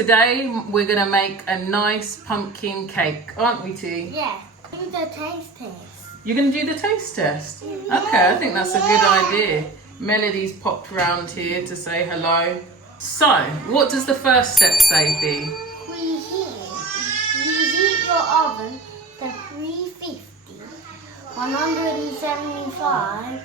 Today we're gonna make a nice pumpkin cake, aren't we, T? Yeah. Do the taste test. You're gonna do the taste test? Okay, I think that's a good idea. Melody's popped round here to say hello. So, what does the first step say, B? Reheat your oven to 350, 175.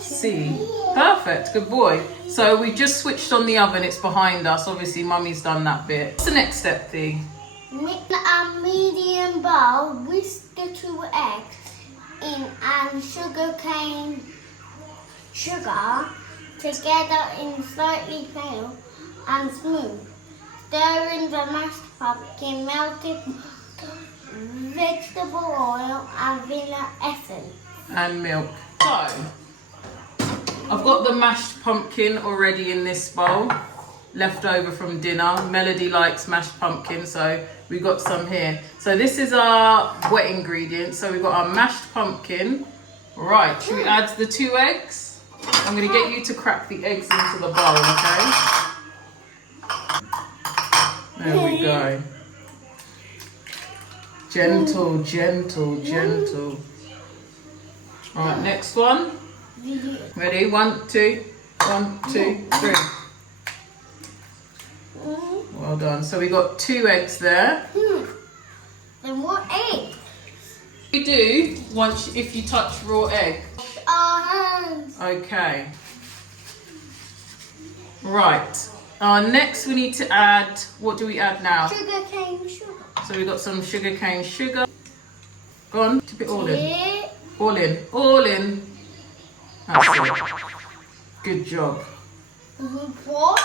C. Perfect, good boy. So we just switched on the oven, it's behind us. Obviously, Mummy's done that bit. What's the next step, Thee? Mix a medium bowl, whisk the 2 eggs in and sugar together in slightly pale and smooth. Stir in the mashed pumpkin, melted vegetable oil and vanilla essence. And milk. So, I've got the mashed pumpkin already in this bowl, left over from dinner. Melody likes mashed pumpkin, so we got some here. So this is our wet ingredients. So we've got our mashed pumpkin. Right, should we add the 2 eggs? I'm gonna get you to crack the eggs into the bowl, okay? There we go. Gentle, gentle, gentle. Right, next one. Ready? 1, 2, 1, 2, 3. Well done. So we got 2 eggs there. Then what egg? You do if you touch raw egg. Our hands. Okay. Right. Next we need to add. What do we add now? Sugar cane sugar. So we got some sugar cane sugar. Go on, tip it all in. Yeah. All in. All in. That's it. Good job. What?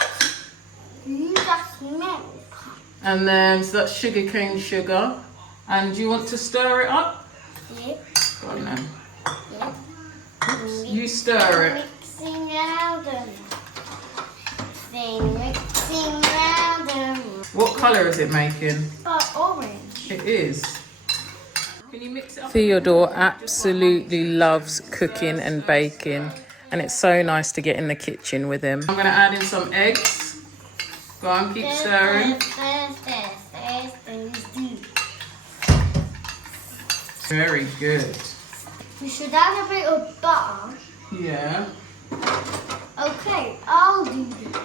That's milk. And then, so that's sugar cane sugar. And do you want to stir it up? Yeah. Go on then. Yeah. Oops, you stir it. Mixing round them. Mixing round them. What colour is it making? Orange. It is. Can you mix it up? Theodore absolutely loves cooking and baking. And it's so nice to get in the kitchen with him. I'm going to add in some eggs. Go on, keep stirring. Very good. We should add a bit of butter. Yeah. Okay, I'll do this.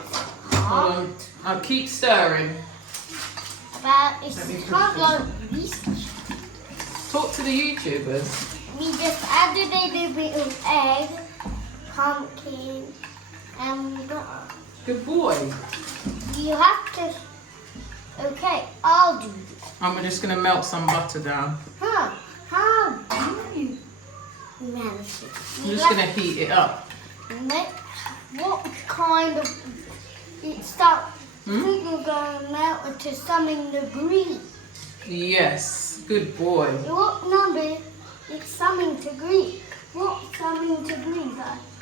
Hold on. I'll keep stirring. But it's not like this. Talk to the YouTubers. We just added a little bit of egg, pumpkin, and butter. Good boy. You have to. Okay, I'll do this. I'm just going to melt some butter down. Huh? How do you manage it? I'm just going to heat it up. What kind of? It's that you're going to melt it to something degree. Yes. Good boy. What number? It's something degree. What something degree?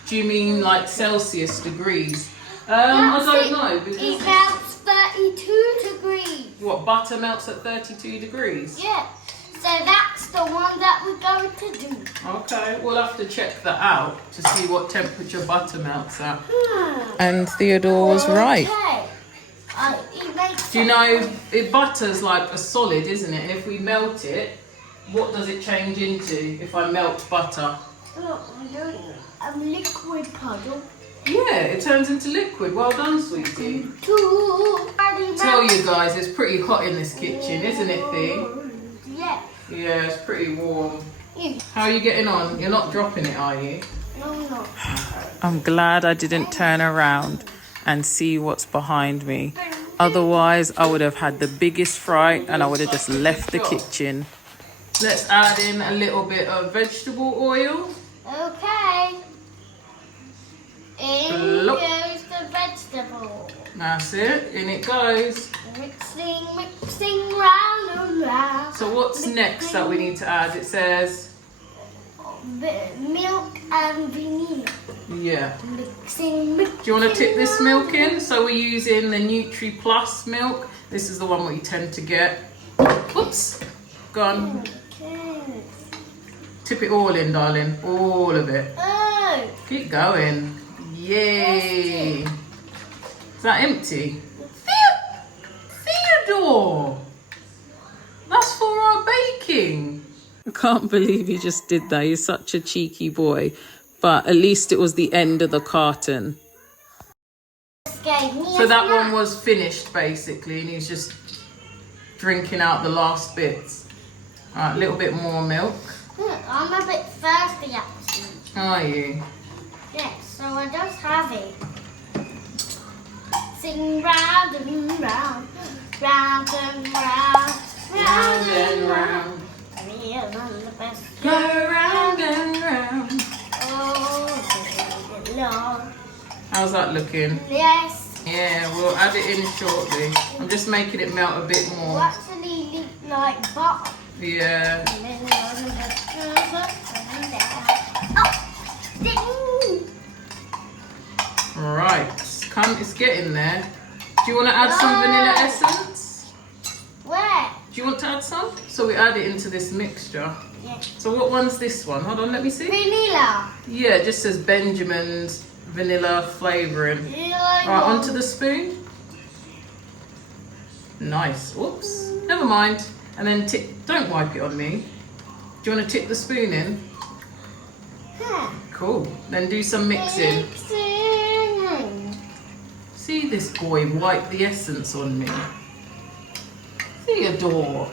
Do you mean like Celsius degrees? I don't know. Because it melts 32 degrees. What, butter melts at 32 degrees? Yeah. So that's the one that we're going to do. Okay, we'll have to check that out to see what temperature butter melts at. And Theodore was right. Okay. Do you know, butter's like a solid, isn't it? And if we melt it, what does it change into if I melt butter? Look, a liquid puddle. Yeah, it turns into liquid. Well done, sweetie. Tell Tell you guys, it's pretty hot in this kitchen, isn't it, Thee? Yeah. Yeah, it's pretty warm. How are you getting on? You're not dropping it, are you? No. I'm glad I didn't turn around and see what's behind me. Otherwise, I would have had the biggest fright and I would have just left the kitchen. Let's add in a little bit of vegetable oil. Okay. In Look. goes the vegetable. That's it, in it goes. Mixing round and round. So what's next that we need to add? It says... milk and vanilla. Yeah. Mixing. Do you want to tip this milk in? So we're using the Nutri Plus milk. This is the one we tend to get. Oops. Gone. Okay. Tip it all in, darling. All of it. Oh. Keep going. Yay. Is that empty? Theodore! That's for our baking. I can't believe he just did that. He's such a cheeky boy. But at least it was the end of the carton. So that one was finished basically, and he's just drinking out the last bits. Alright, a little bit more milk. I'm a bit thirsty actually. Are you? Yes, so I just have it. Sing round and round, round and round, round and round. Me and the best. Go round and round. Oh, Lord. How's that looking? Yes. Yeah, we'll add it in shortly. I'm just making it melt a bit more. Actually look like butter. Yeah. Right, it's getting there. Do you want to add some vanilla essence? Where? Do you want to add some? So we add it into this mixture. Yeah. So what one's this one? Hold on, let me see. Vanilla. Yeah, it just says Benjamin's vanilla flavouring. Right, Right, onto the spoon. Nice. Oops. Never mind. And then don't wipe it on me. Do you want to tip the spoon in? Cool. Then do some mixing. See this boy wipe the essence on me. Theodore.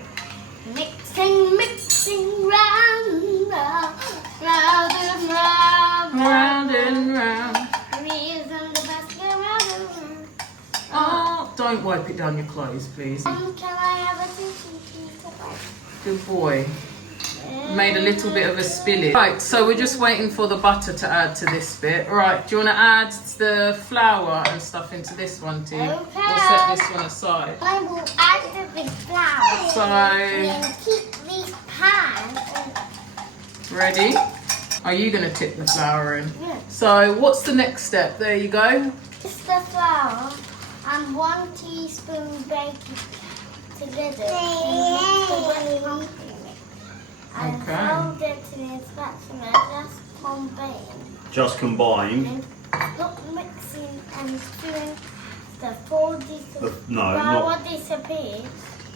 Mixing, mixing, round, round, round and round, Round and round. Me isn't the best round and round. Oh, don't wipe it down your clothes, please. Can I have a tissue, please? Good boy. Made a little bit of a spillage. Right, so we're just waiting for the butter to add to this bit. Right, do you want to add the flour and stuff into this one too? Okay. We'll set this one aside. I will add the big flour. So, Then keep this pan. ready? Are you going to tip the flour in? Yeah. So, what's the next step? There you go. It's the flour and 1 teaspoon baking together. And Okay. fold it to the spatula, just combine. Just combine. And stop mixing and stirring the flour disappears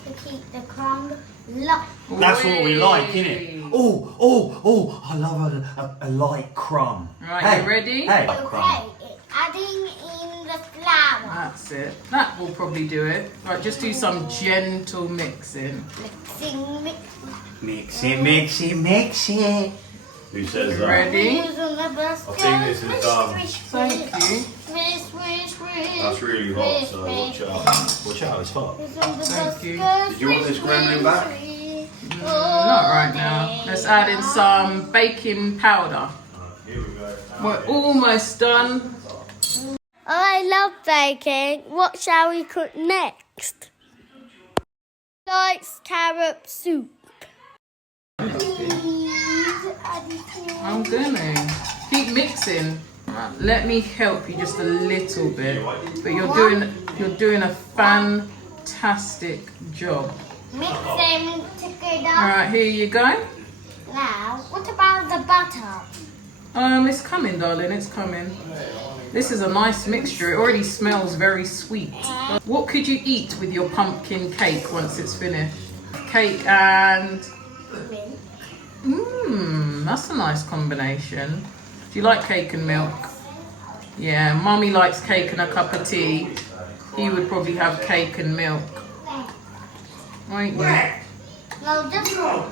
to keep the crumb light. That's what we like, innit? Oh, I love a light crumb. Right, hey, you ready? Hey, Okay, crumb. it's adding in the flour. That's it. That will probably do it. Right, just do some gentle mixing. Mixing, mixing. Mix it. Who says that? Ready? Using the best I think this is Thank you. That's really hot, so watch out. Watch out, it's hot. Thank you. Did you want this gremlin back? Not right now. Let's add in some baking powder. Here we go. We're almost done. I love baking. What shall we cook next? Likes carrot soup. I'm gonna keep mixing. Right, let me help you just a little bit, but you're doing a fantastic job. Mix them together. All right, here you go. Now, what about the butter? It's coming, darling. It's coming. This is a nice mixture. It already smells very sweet. What could you eat with your pumpkin cake once it's finished? Cake and that's a nice combination. Do you like cake and milk? Yeah, Mummy likes cake and a cup of tea. He would probably have cake and milk. Won't you? No, this one.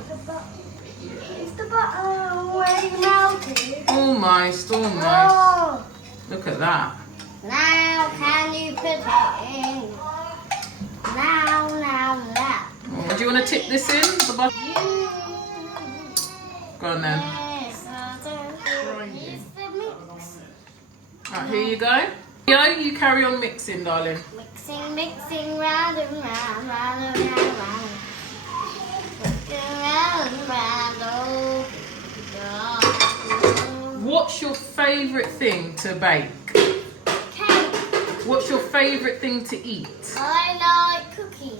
Is the butter already melted? Almost. Oh. Look at that. Now can you put it in? Now. Oh, do you want to tip this in? The butter? Go on then. Yes, here's the mix. Right, here you go. You carry on mixing, darling. Mixing, round and round, round and round, round. Mixing round and round, oh. What's your favourite thing to bake? Cake. What's your favourite thing to eat? I like cookies.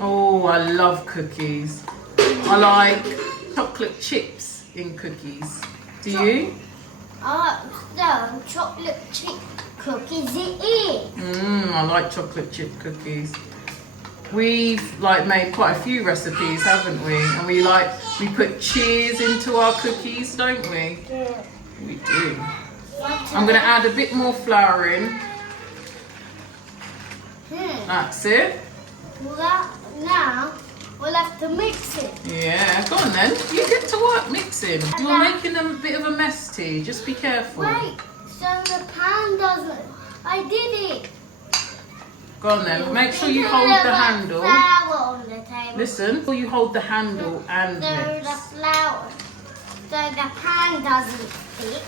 Oh, I love cookies. I like chocolate chips in cookies. Do you? I like chocolate chip cookies it is. I like chocolate chip cookies. We've like made quite a few recipes, haven't we? And we put cheese into our cookies, don't we? Yeah. We do. I'm gonna add a bit more flour in. That's it. Well, now we'll have to mix it. Yeah, go on then. You get to work mixing. You're making a bit of a mess, T. Just be careful. Wait, so the pan doesn't. I did it. Go on then. Make sure you There's hold a the little handle. flour on the table. Listen, before you hold the handle and There's the mix. flour. So the pan doesn't stick.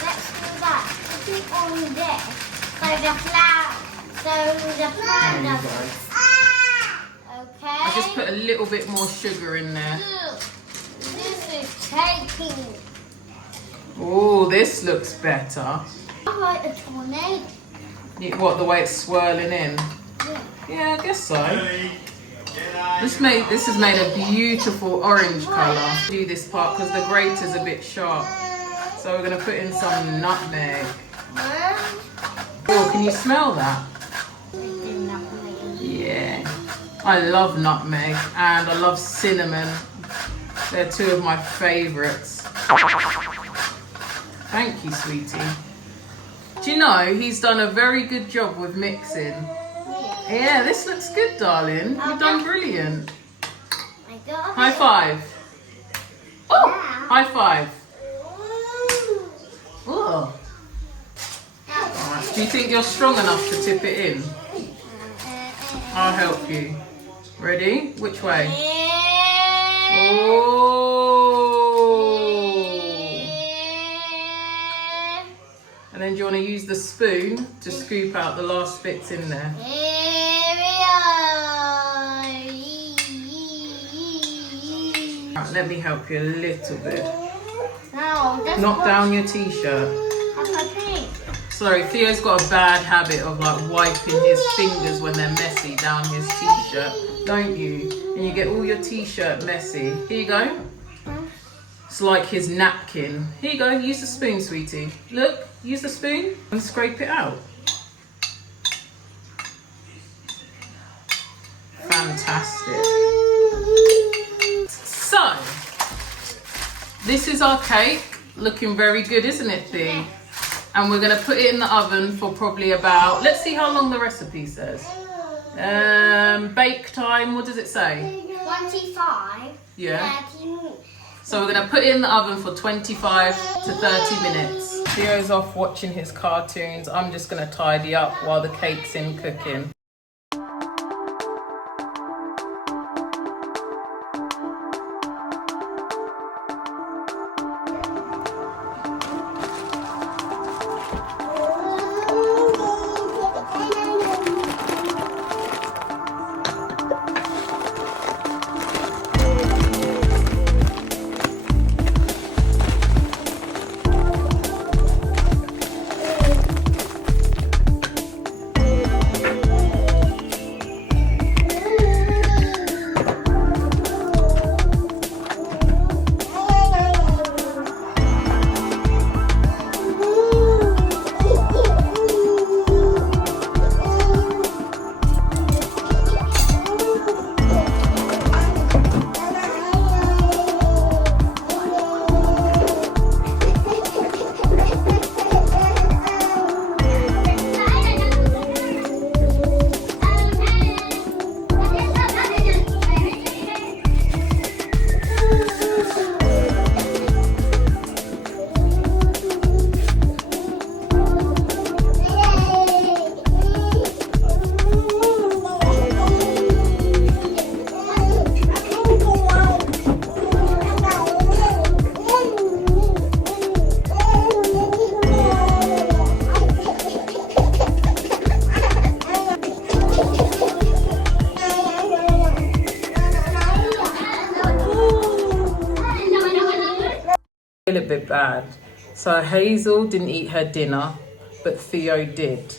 Let's do that. Put it on there. So the flour. So the pan There you doesn't go. stick. Okay. I just put a little bit more sugar in there. Look, this is taking. Oh, this looks better. I like a tornado. What, the way it's swirling in? Yeah. Yeah, I guess so. This has made a beautiful orange colour. Do this part because the grater's a bit sharp. So we're going to put in some nutmeg. Oh, can you smell that? Yeah. I love nutmeg and I love cinnamon. They're two of my favourites. Thank you, sweetie. Do you know, he's done a very good job with mixing. Yeah, this looks good, darling. You've done brilliant. High five. Oh, high five. Oh. Alright, do you think you're strong enough to tip it in? I'll help you. Ready? Which way? Oh. And then do you want to use the spoon to scoop out the last bits in there? Right, let me help you a little bit. Knock down your t-shirt. Sorry, Theo's got a bad habit of like wiping his fingers when they're messy down his t-shirt, don't you? And you get all your t-shirt messy. Here you go. It's like his napkin. Here you go, use the spoon, sweetie. Look, use the spoon and scrape it out. Fantastic. So, this is our cake. Looking very good, isn't it, Thea? And we're going to put it in the oven for probably about, let's see how long the recipe says. Bake time, what does it say? 25. Yeah. 30 minutes. So we're going to put it in the oven for 25 to 30 minutes. Theo's off watching his cartoons. I'm just going to tidy up while the cake's in cooking. A little bit bad. So Hazel didn't eat her dinner, but Theo did.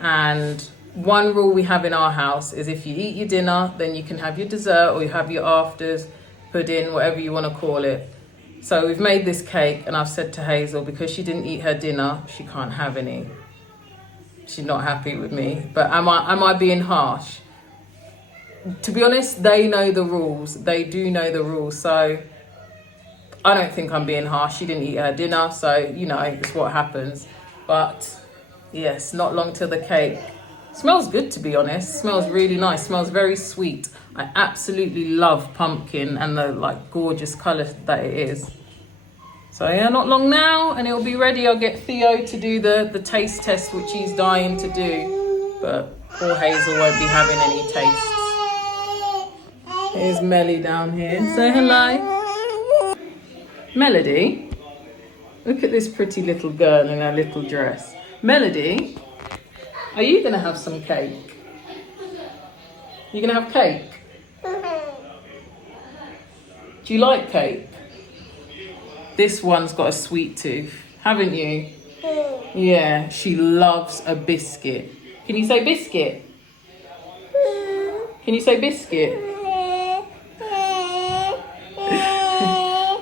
And one rule we have in our house is if you eat your dinner, then you can have your dessert or you have your afters, pudding, whatever you want to call it. So we've made this cake and I've said to Hazel, because she didn't eat her dinner, she can't have any. She's not happy with me. But am I being harsh? To be honest, they know the rules. They do know the rules. So I don't think I'm being harsh. She didn't eat her dinner, so you know, it's what happens. But yes, not long till the cake. Smells good, to be honest. Smells really nice. Smells very sweet. I absolutely love pumpkin and the like gorgeous colour that it is. So yeah, not long now and it'll be ready. I'll get Theo to do the taste test, which he's dying to do. But poor Hazel won't be having any tastes. Here's Melly down here. Say hello. Melody, look at this pretty little girl in her little dress. Melody, are you going to have some cake? You going to have cake? Do you like cake? This one's got a sweet tooth, haven't you? Yeah, she loves a biscuit. Can you say biscuit? Can you say biscuit?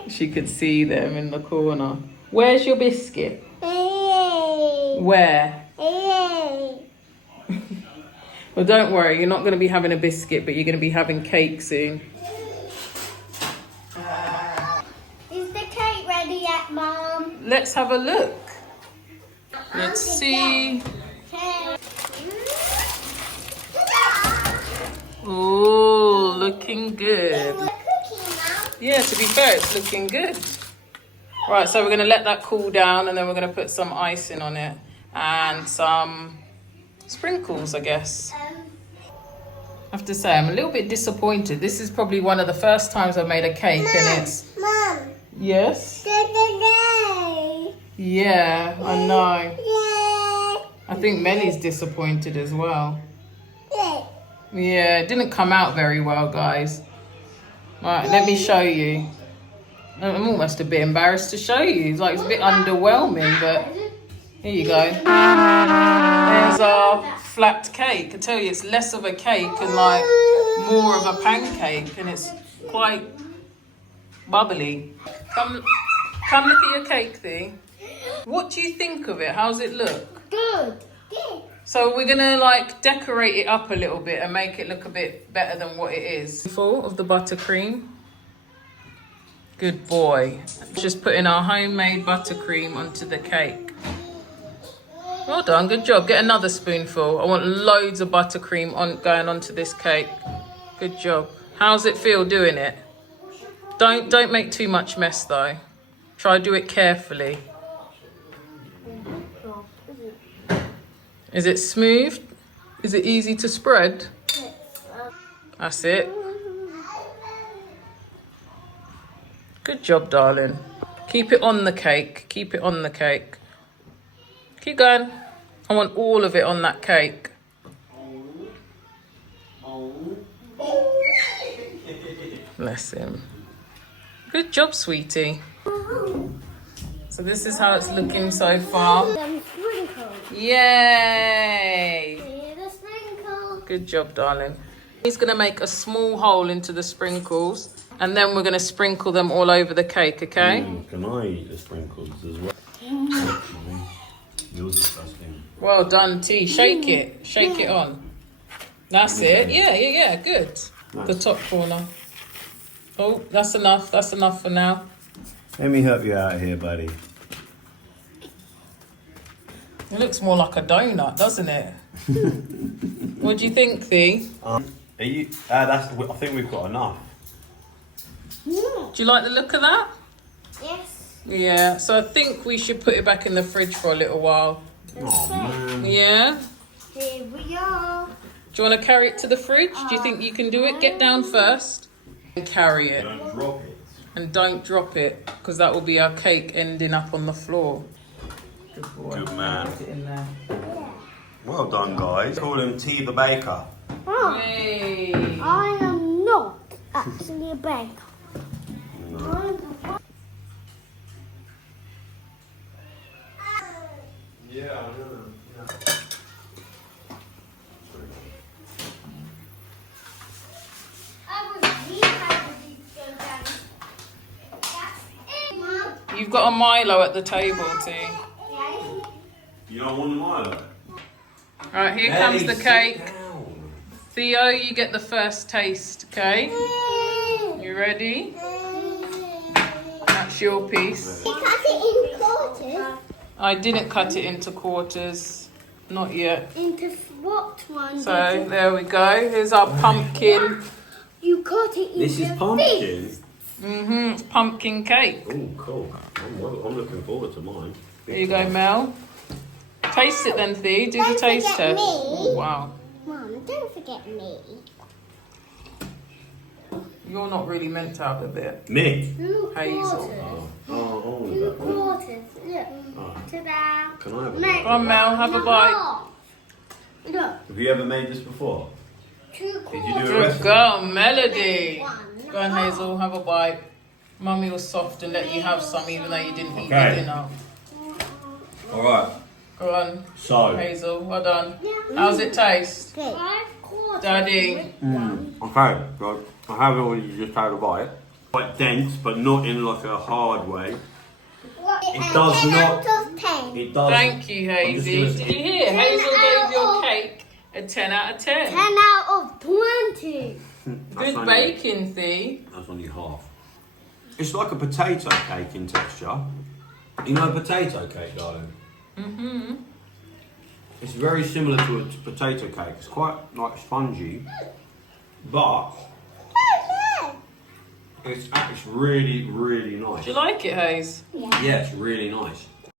She could see them in the corner. Where's your biscuit? Where? Well, don't worry, you're not going to be having a biscuit, but you're going to be having cake soon. Is the cake ready yet, Mum? Let's have a look. Let's see. Oh, looking good. Yeah, to be fair, it's looking good. Right, so we're going to let that cool down and then we're going to put some icing on it and some sprinkles, I guess. I have to say, I'm a little bit disappointed. This is probably one of the first times I've made a cake and it's... Mum. Yes? Yeah, I know. I think Melly's disappointed as well. Yeah, it didn't come out very well, guys. Right, let me show you. I'm almost a bit embarrassed to show you. It's like it's a bit underwhelming, but here you go. There's our flat cake. I tell you, it's less of a cake and like more of a pancake, and it's quite bubbly. Come look at your cake, Thee. What do you think of it? How's it look? Good. So we're gonna like decorate it up a little bit and make it look a bit better than what it is. Full of the buttercream. Good boy. Just putting our homemade buttercream onto the cake. Well done, good job. Get another spoonful. I want loads of buttercream going onto this cake. Good job. How's it feel doing it? Don't make too much mess though. Try to do it carefully. Is it smooth? Is it easy to spread? That's it. Good job, darling. Keep it on the cake. Keep it on the cake. Keep going. I want all of it on that cake. Bless him. Good job, sweetie. So this is how it's looking so far. Yay! The sprinkle. Good job, darling. He's going to make a small hole into the sprinkles and then we're going to sprinkle them all over the cake, okay? Can I eat the sprinkles as well? You're disgusting. Well done, T. Shake it. Shake it on. That's it. Yeah. Good. Nice. The top corner. Oh, that's enough. That's enough for now. Let me help you out here, buddy. It looks more like a donut, doesn't it? What do you think, Thee? Are you? I think we've got enough. Do you like the look of that? Yes. Yeah. So I think we should put it back in the fridge for a little while. Oh man. Yeah. Here we are. Do you want to carry it to the fridge? Do you think you can do it? Get down first and carry it. Don't drop it. And don't drop it, because that will be our cake ending up on the floor. Good boy. Good man. Put it in there. Well done, guys. Call him T the Baker. Oh, Hey. I am not actually a baker. No. Yeah, I know. You've got a Milo at the table, too. You don't want the Milo? Right, here comes the cake. Theo, you get the first taste, okay? You ready? That's your piece. You cut it in quarters. I didn't cut it into quarters. Not yet. Into what one? So, there we go. Here's our pumpkin. You cut it into This is pumpkin. It's pumpkin cake. Oh, cool. I'm looking forward to mine. There you go, Mel. Taste it then, Thea. Do the Don't taste forget test. me. Wow. Mum, don't forget me. You're not really meant to have a bit. Me? Hazel. Oh, Two that one. quarters. Look. Oh. Ta-da. Can I have a Make bit? Come on, Mel, have a bite. Look. Have you ever made this before? 2 Did quarters. you do a Good recipe? girl, Melody. One. Go on, Hazel, have a bite. Mummy was soft and let you have some even though you didn't eat Okay. the dinner. Alright, Go on, so. Hazel, well done. Yeah. How's it taste? 5 quarters. Daddy. Okay, so I have already just had a bite. Quite dense, but not in like a hard way. It does 10 not- out of 10. It does. Thank you, I'm just Hazy. gonna- Did you hear? 10 Hazel gave your out of- cake a 10 out of 10. 10 out of 20. That's Good only- baking, Thee. That's only half. It's like a potato cake in texture. You know a potato cake, darling? Mm-hmm. It's very similar to a potato cake. It's quite like spongy, but it's really, really nice. Do you like it, Haze? Yeah, it's really nice.